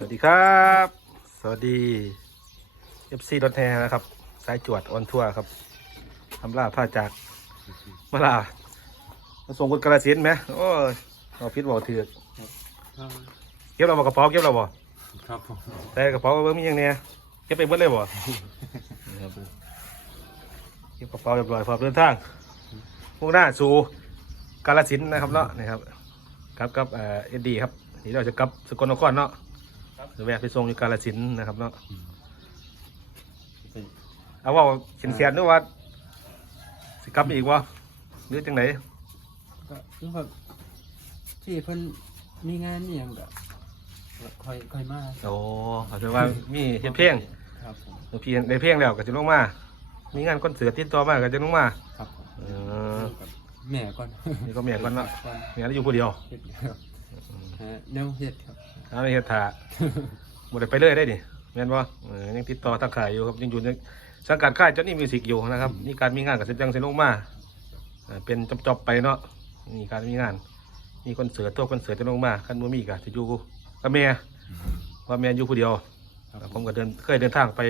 สวัสดีครับ สวัสดี FC รถแฮนะครับ สายจวดออนทัวร์ครับทำล่าผ้าจากมาล่ามาส่งคนกระสินธุ์ไหมโอ้ยเอาพิษบอกถือกเก็บเราบอกกระเป๋าเก็บเราบ่ครับผมแต่กระเป๋าเบิ่งมีอย่างเนี้ยเก็บไปเบิดเลยบ่นี่ครับเก็บกระเป๋าเรียบร้อยพร้อมเดินทางมุ่งหน้าสู่กาลสินธุ์นะครับเนาะนี่ครับครับกับเอ่อเอ็ดดี้ครับนี่เราจะกลับสกลนครเนาะหรือ แวะไปส่งอยู่กาลสินธุ์นะครับเนาะเอาว่าเขียนเขียนๆด้วยว่าสิกลับมาอีกวะหรือจังไหนก็คือแบบที่เพิ่นมีงานอหย่างก็คอยคอยมาโอ้เอาถือว่ามีเฮ็ดเพลงครับผมบางทีในเพลงแล้วก็จะลงมา มีงานคอนเสิร์ตติดต่อมาก็จะลงมาครับผมเออกับแม่ก่อนนี่ก็แม่ก่อนเนาะก่อนแม่เราอยู่ผู้เดียวเฮ็ดครับฮะแนวเฮ็ดครับ เอาไม่เฮ็ดถ่าบ่ได้ไปเรื่อยได้ดิแม่นบ่เออยังติดต่อทางค่ายอยู่ครับยังอยู่ในสังกัดค่ายจอนี่มิวสิกอยู่นะครับมีการมีงานกับสิจังสิลงมาเออเป็นจอบๆไปเนาะมีการมีงานมีคอนเสิร์ตตัวคอนเสิร์ตจะลงมาคันบ่มีก็สิอยู่กับแม่ว่าแม่อยู่ผู้เดียวครับผมก็เดินเคยเดินทางไป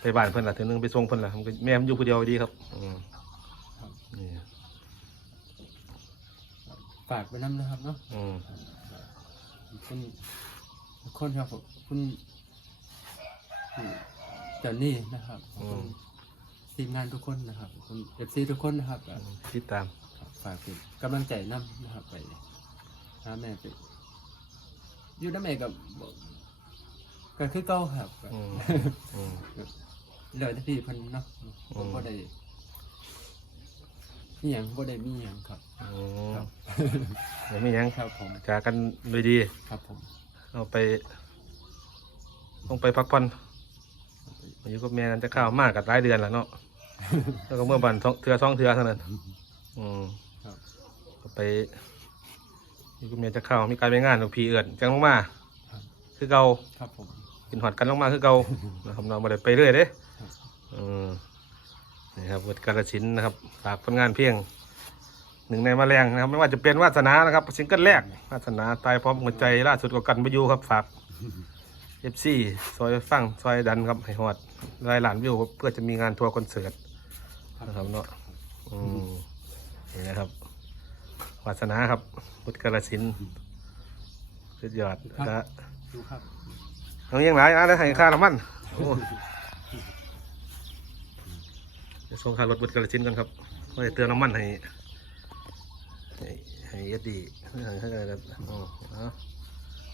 ไปบ้านเพิ่นละถึงนึงไปส่งเพิ่นละผมก็แม่ผมอยู่ผู้เดียวดีครับอืมครับนี่ฝากไปนำนะครับเนาะอืม คุณทุกคนครับผมคุณคุณเจอนนี่นะครับขอบคุณทีมงานทุกคนนะครับคุณเอฟซีทุกคนนะครับก็ติดตามฝากเป็นกำลังใจนำนะครับ ไปหาแม่ไปอยู่น้ำแม่กับก็คือเก่าครับอืมอืมเหลือแต่พี่เพิ่นเนาะอืผมมบ่ได้ มีหยังบ่ได้มีหยังครับอืมครับ เดี๋ยวไม่ยังครับผมจากกันโดยดี ครับผมเอาไปต้องไปพักผ่อนมาอยู่กับแม่นั้นจะเข้าวมากกับหลายเดือนแล้วเนาะ แล้วก็เมื่อบันท้องเทือท้องเทือเท่านั้นอืมครับก็ไปอยู่กับแม่จะเข้าวมีการไปงานกับพี่เอื่อนจังลงมาครับคือเก่าครับผม กินหอดกันลงมาคือเก่านะครับเราไม่ได้ไปเรื่อยเด้ครับ อืม นี่ครับวัดกาลสินธุ์นะครับฝากผลงานเพียงหนึ่งในแมลงนะครับ ไม่ว่าจะเป็นวาสนานะครับซิงเกิลแรกวาสนาตายพร้อมหัวใจล่าสุดกับกันไปอยู่ครับฝากเอฟซีซอยฟังซอยดันครับให้หอดรายหลานวิวครับเพื่อจะมีงานทัวร์คอนเสิร์ตครับนะครับเนาะอืมนี่นะครับวาสนาครับวัดกาลสินธุ์สุดยอดนะดูครับน้องยังหลายอะแล้วให้ค่าน้ำมันโอ้จะ ส่งค่ารถบุตรกระชินกันครับว่าจะเตือนน้ำมันให้ ให้ให้เอสดีให้ให้อะไรแบบ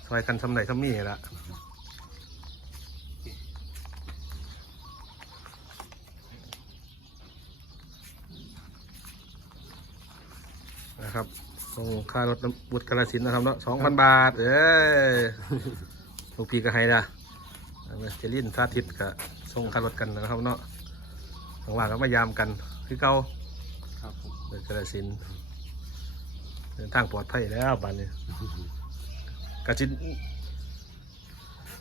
ซอยกันทำไหนทำนี่ละนะครับส่งค่ารถบุตรกระสินนะครับเนาะสองพันบาท เอ้ยลูกพี่ก็ให้ละเจลินสาธิตก็ส่งค่ารถกันนะครับเนาะ ข้างว่างก็มายามกันคือเก่าครับผมเดินกระสินธุ์เดินทางปลอดภัยแล้วบ้านนี้กระชิน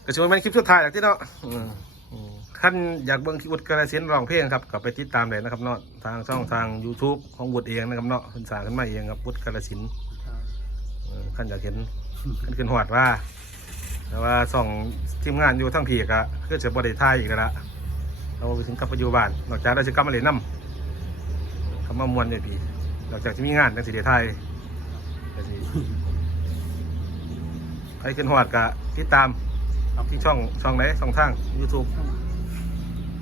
กระชินมันคลิปสุดท้ายจากที่เนาะอืมอืมขั้นอยากเบิ่งคลิปวุฒิกระสินธุ์ร้องเพลงครับก็ไปติดตามเลยนะครับเนาะทางช่องทาง YouTube ของวุฒิเองนะครับเนาะคุณสร้างขึ้นมาเองครับวุฒิกระสินธุ์ครับเออขั้นอยากเห็นขั้นขึ้นหอดว่าแต่ว่าส่องทีมงานอยู่ทั้งผีกะคือจะบริทายอีกแล้วละ เราไปถึงกลับไปอยู่บ้านนอกจากเราจะกลับมาเล่นน้ำคำว่ามวนเนี่ยพี่นอกจากจะมีงานจังสิเดไทยก็สิใครขึ้นหอดกะติดตามครับที่ช่องช่องไหนช่องทาง YouTube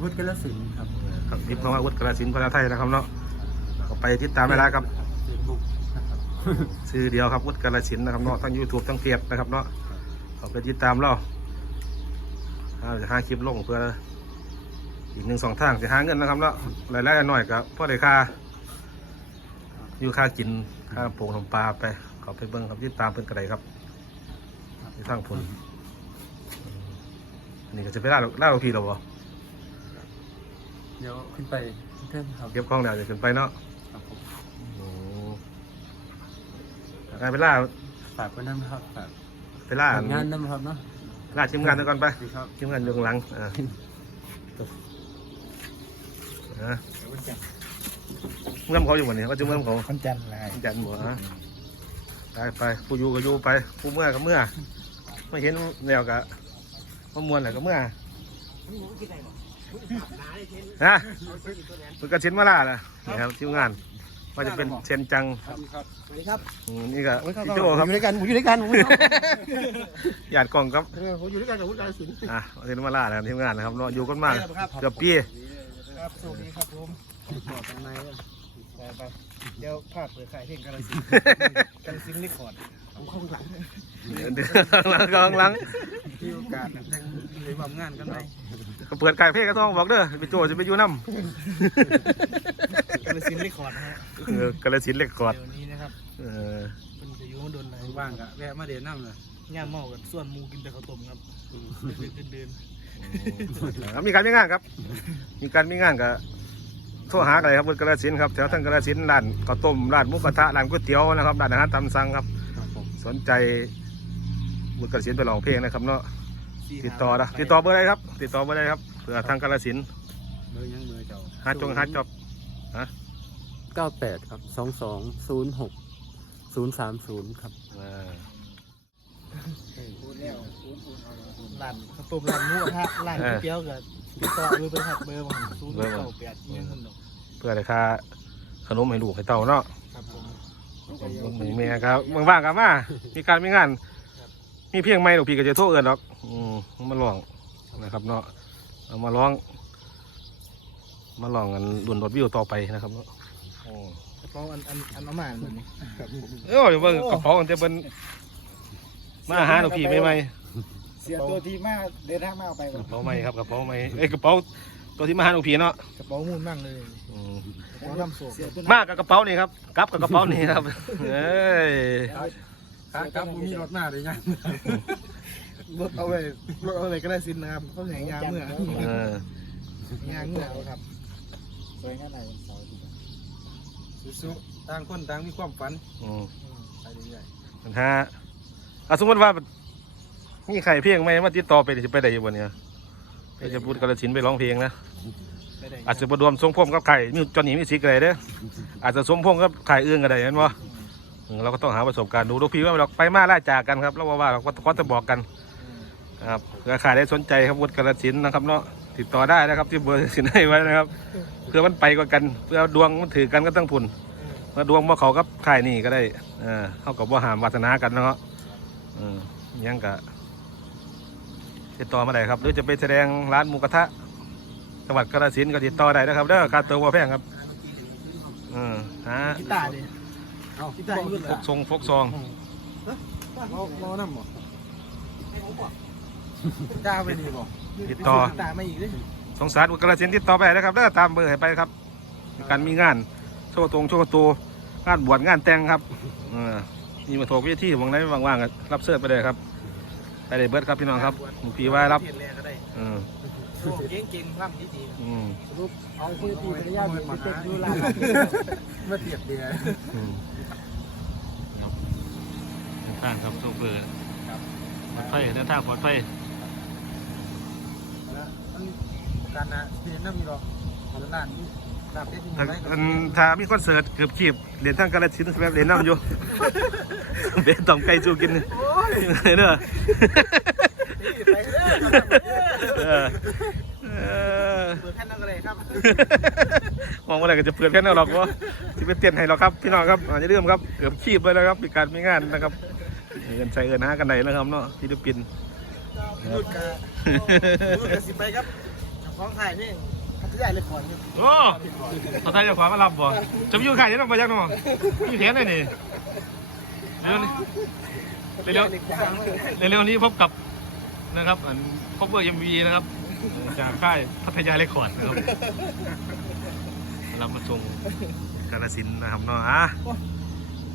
วุฒิกระสินธุ์ครับครับทิพย์คำว่าวุฒิกระสินธุ์พนาไทยนะครับเนาะก็ไปติดตามได้แล้วครับเฟซบุ๊กนะครับชื่อเดียวครับวุฒิกระสินธุ์นะครับเนาะทั้ง YouTube ทั้งเพจนะครับเนาะเขาไปติดตามเราเราจะหาคลิปลงเพื่อ อีกหนึ่งสองทางจะหาเงินนะครับเนาะรายได้หน่อยกับพ่อได้ค่าอยู่ค่ากินค่าโป่งลมปลาไปเขาไปเบิ้งครับที่ตามเพิ่นกระไดครับที่ทางผลอันนี่ก็จะไปล่าล่าลูกพี่เราบ่เดี๋ยวขึ้นไปเพิ่มครับเก็บของแล้วจะขึ้นไปเนาะครับผมโอ้ไปไปล่าฝากไว้นำครับฝากไปล่าผลงานนำครับเนาะล่าทีมงานด้วยกันไปดีครับทีมงานอยู่ข้างหลังอ่า อ่าเมื่อมเขาอยู่วันนี้เขาจะเมื่อมเขาคนจันทร์ไรจันหมดนะไปไปผู้อยู่ก็อยู่ไปผู้เมื่อก็เมื่อมาเห็นแล้วก็มามวนแล้วก็เมื่อนะมันก็เช่นมาล่าล่ะนี่ครับทีมงานว่าจะเป็นเชนจังครับสวัสดีครับอืมนี่ก็พี่โจครับอยู่ด้วยกันผมอยู่ด้วยกันผมอยู่ด้วยกันหยาดกล่องครับเออผมอยู่ด้วยกันกับคุณกาลสินธุ์อะเชนมาล่านะครับทีมงานนะครับเนาะอยู่กันมาเกือบปี ครับสวัสดีครับผมต่อตรงในเลยไปไปเดี๋ยวภาพเปิดขายเพลงกาลสินธุ์กาลสินธุ์รีคอร์ดผมเข้าหลังเดี๋ยวหลังกองหลังที่โอกาสยังเลยความงานกันไหนเปิดไก่เพ่ก็ต้องบอกเด้อพี่โจจะไปอยู่น้กาลสินธุ์รีคอร์ดนะฮะำเออกระสินเล็กกอดเดี๋ยวนี้นะครับ เออ เป็นจะอยู่โดนไหนว่างกะแวะมาเดินน้ำเลยย่ามเมากันส่วนหมูกินแต่ข้าวต้มครับเดินเดินเดินอ่ามีการมีงานครับ มีการมีงานกับโทรหากันเลยครับบนกระสินธุ์ครับแถวทั้งกระสินธุ์ร้านข้าวต้มร้านหมุกกระทะร้านก๋วยเตี๋ยวนะครับร้านอาหารตามสั่งครับครับผมสนใจบุญกระสินธุ์ไปลองเพลงนะครับเนาะติดต่อนะติดต่อเบอร์อะไรครับ ติดต่อเบอร์อะไรครับเผื่อทางกระสินธุ์เบอร์ยังเบอร์เจ้าหาจงหาจอบเก้าแปดครับสองสองศูนย์หก ศูนย์สามศูนย์ครับ อ่าพูดแล้วร้านข้าวต้มร้านหมูกระทะร้านก๋วยเตี๋ยวกับติดต่อเบอร์เบอร์ครับเบอร์ผมศูนย์เก้าแปดเงี้ยคนดอกเพื่ออะไรค่าขนมให้ลูกให้เต่าเนาะครับผมหนึ่งเมียครับเมืองว่างกับมามีการมีงาน มีเพียงไม่หรอกพี่ก็จะโทษเอินหรอกอืมมาลองนะครับเนาะเอามาร้อง มาลองกันรุ่นรถวิวต่อไปนะครับเนาะโอ้ กระเป๋าอันอันอันน้ำมันแบบนี้เออเดี๋ยวเบิ่งกระเป๋ามันจะเป็นมาหาหรอกพี่ไม่ไม่เสียตัวที่มาเดินทางมาเอาไปกระเป๋าไม่ครับกระเป๋าไม่เอ้ยกระเป๋าตัวที่มาหาหรอกพี่เนาะกระเป๋ามูนมั่งเลยอืมกระเป๋าทำโซ่เสียตัวมากับกระเป๋านี่ครับกลับกับกระเป๋านี่ครับเอ้ยครับผมมีรถหน้าเลยยังรถเอาไปรถเอาไปก็ได้สินนะครับเขาแหงยางเมื่อเออยางเมื่อครับสวยงามไหนสู้ ๆต่างคนต่างมีความฝันอืมไปเรื่อยปัญหาอะสมมติว่ามีใครเพียงไหมมาติดต่อไปจะไปได้อยู่บนเนี่ยไปจะพูดกระสินธุ์ไปร้องเพลงนะไม่ได้อาจจะประดวมทรงพงกับไข่มีจอนนี่มีสิกอะไรเด้ออาจจะสมพงกับไข่เอื้องก็ได้เห็นบ่อืมเราก็ต้องหาประสบการณ์ดูลูกพี่ว่าเราไปมาล่าจากกันครับแล้วว่าว่าเราก็จะบอกกันครับเผื่อใครได้สนใจครับวุฒิกระสินธุ์นะครับเนาะ ติดต่อได้นะครับ ที่เบอร์สินให้ไว้นะครับ เพื่อมันไปกว่ากัน เพื่อดวงมันถือกันก็ต้องพุ่นเมื่อดวงมาเขากับไข่นี่ก็ได้เออเข้ากับว่าหามวาสนากันเนาะอืมยังกะติดต่อมาได้ครับ หรือจะไปแสดงร้านหมูกระทะจังหวัดกาฬสินธุ์ก็ติดต่อได้นะครับเด้อค่าตัวบ่แพงครับอืมฮะกีตาร์ดิๆเอากีตาร์ยืดฟเลยกทรงฟกซองเมาเมาน้ำ บ่จ้าไปดีบอกติดต่อกีตาร์มาอีกดิสงสารอุกาฬสินธุ์ติดต่อไปนะครับเด้อตามเบอร์ให้ไปครับมีการมีงานโชว์ตรงโชว์ตัวงานบวชงานแต่งครับเออมีมาโทรวิธีวงไหนว่างๆก็รับเสื้อไปเลยครับไปเลยเบิร์ดครับพี่น้องครับหลวงพี่ว่ารับเทียนแรกก็ได้อืมโอ้เก่งเก่งๆพร่ำดีดีอืมเอาคุยตีภรรยาอยู่เต็มดูลามาเทียบเดียวอืมครับเดินทางครับโชเฟอร์ปลอดภัยเดินทางปลอดภัยแล้วอัน การนะเทียนน้ำมีหรอกเอาหน้านี่หน้าเพชรมีถ้าไหมอันถ้ามีคอนเสิร์ตเกือบขีบเหรียญทั้งกาลสินธุ์แบบเหรียญน้ำอยู่ เบสต้มไก่จูกินเด้อไปเด้อเออเออเปิดแค่นั้นก็เลยครับมองว่าอะไรก็จะเปิดแค่นั้นหรอกวะที่ไปเต้นให้เราครับพี่น้องครับอ่าอย่าลืมครับเกือบขีบไปแล้วครับมีการมีงานนะครับมีเงินใช้เงินหากันไหนนะครับเนาะฟิลิปปินส์ หยุดกะหยุดกะสิไปครับของถ่ายนี่พัทยาเลยขอนครับโอ้เขาไทยจะขวามารับบ่จะไปอยู่ใครจะต้องไปยังเนาะมีแผนเลยนี่เร็วนี้เร็วเล็กจ้างเลยเร็วๆนี้พบกับนะครับอันพบเบอร์ยมวีนะครับจากค่ายพัทยาเรคคอร์ดนะครับเรามาชมกาลสินธุ์นะครับเนาะอะ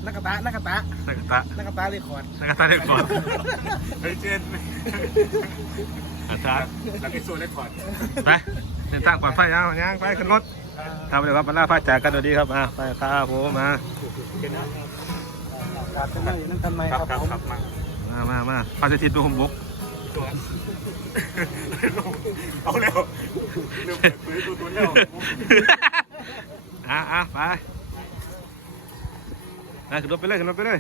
นักกระตะนักกระตะนักตะนักกระตะเลยขอนนักตะเรคคอร์ดเฮ้ยเจนอาจารย์แล้วก็โซนเล็กก่อนไปเดินทางปลอดภัยเอาย่างไปขึ้นรถทำเลยครับบรรดาพาจากกันสวัสดีครับอะไปครับผมมาการเป็นนั่งนั่งทำไมครับผมมามามาพาเศรษฐีตัวผมบุกเอาแล้วเร็วเปิดเผยตัวตัวแล้วอะอะไป ไปขึ้นรถไปเลยขึ้นรถไปเลย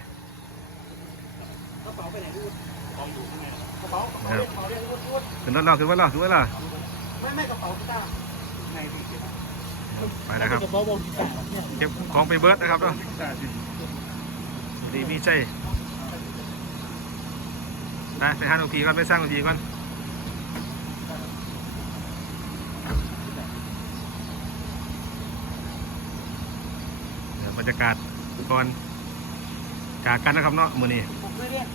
กระเป๋าไปไหนพูดกระเป๋าอยู่ข้างในกระเป๋ากระเป๋านะครับกระเป๋าเรียกพูดพูดขึ้นรถเราขึ้นรถเราขึ้นรถเราไม่ไม่กระเป๋ากีตาร์ในที่เก็บไปนะครับกระเป๋าบอลกีตาร์เนี่ยเก็บของไปเบิร์ดนะครับเนาะกีตาร์ดีมีใจไปไปหาดนตรีก่อนไปสร้างดนตรีก่อนเดี๋ยวบรรยากาศก่อน จากกันนะครับเนาะมือนี้ผมไม่เรียก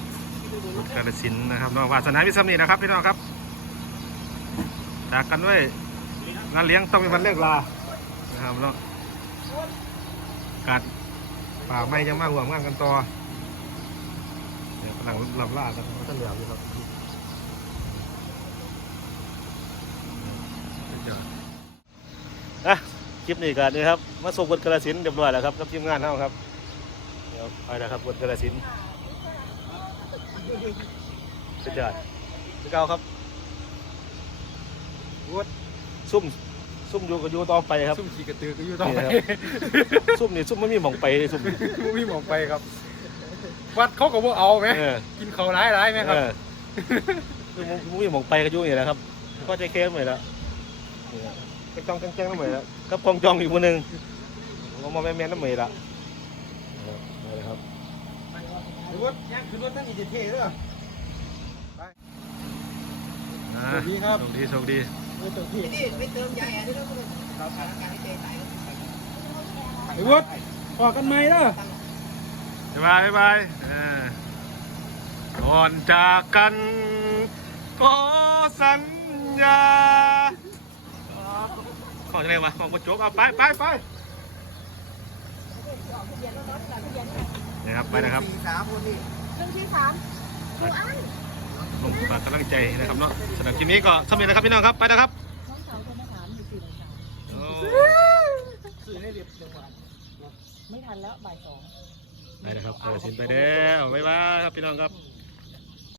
กาลสินนะครับเนาะวาสนาพิสมนีนะครับพี่น้องครับจากกันด้วยงานเลี้ยงต้องมีวันเลิกลานะครับเนาะการป่าไม้ยังมาห่วงมากกันต่อเดี๋ยวกำลังหลับล่ากันมันเหลืออยู่ครับอะคลิปนี้กันนี่ครับ มาส่งบทกระสินเรียบร้อยแล้วครับกับทีมงานเท่าครับ เดี๋ยวไปนะครับบทกระสินธุ์สุดยอดสุดเก้าครับวุดซุ่มซุ่มอยู่กับอยู่ต่อไปครับ ซุ่มขี่กระตือก็อยู่ต่อนี่ไปนะครับ ซุ่มนี่ซุ่มไม่มีหมองไปเลยซุ่มมูวี่มองไปครับ วัดเขาก็บ่เอาไหมเออกินเขาร้ายร้ายไหมครับ เออคือมึงมึงมีหมองไปก็อยู่นี่แหละครับก็ใจเข้มเลยละเนี่ยไปจ้องแจ้งๆน้ำเหมยละกับกองจองอีกคนหนึ่งมองมาแม่นๆน้ำเหมยละเออนี่แหละครับ รถย่างขึ้นรถนั่งอีเจเท่ด้วยอ่าสวัสดีครับ โชคดีโชคดีเออตัวพี่ นี่ไปเติมยาแอร์ด้วยนะครับสถานการณ์ให้เตะไหลไอ้วุฒิออกกันไหมล่ะบ๊ายบายบ๊ายบายเออก่อนจากกันก็สัญญาของอะไรวะของกระจกเอาไปไปไปนะครับไปนะครับสี่สามคนนี่หนึ่งที่สามดูอันผมฝากกำลังใจนะครับเนาะสำหรับคลิปนี้ก็สำเร็จนะครับพี่น้องครับไปนะครับน้องสาวโทรมาถามอยู่สี่โมงเช้าโอ้สื่อในเรียบจังหวัดไม่ทันแล้วบ่ายสองไปนะครับไปสินไปเด้อบ๊ายบายครับพี่น้องครับค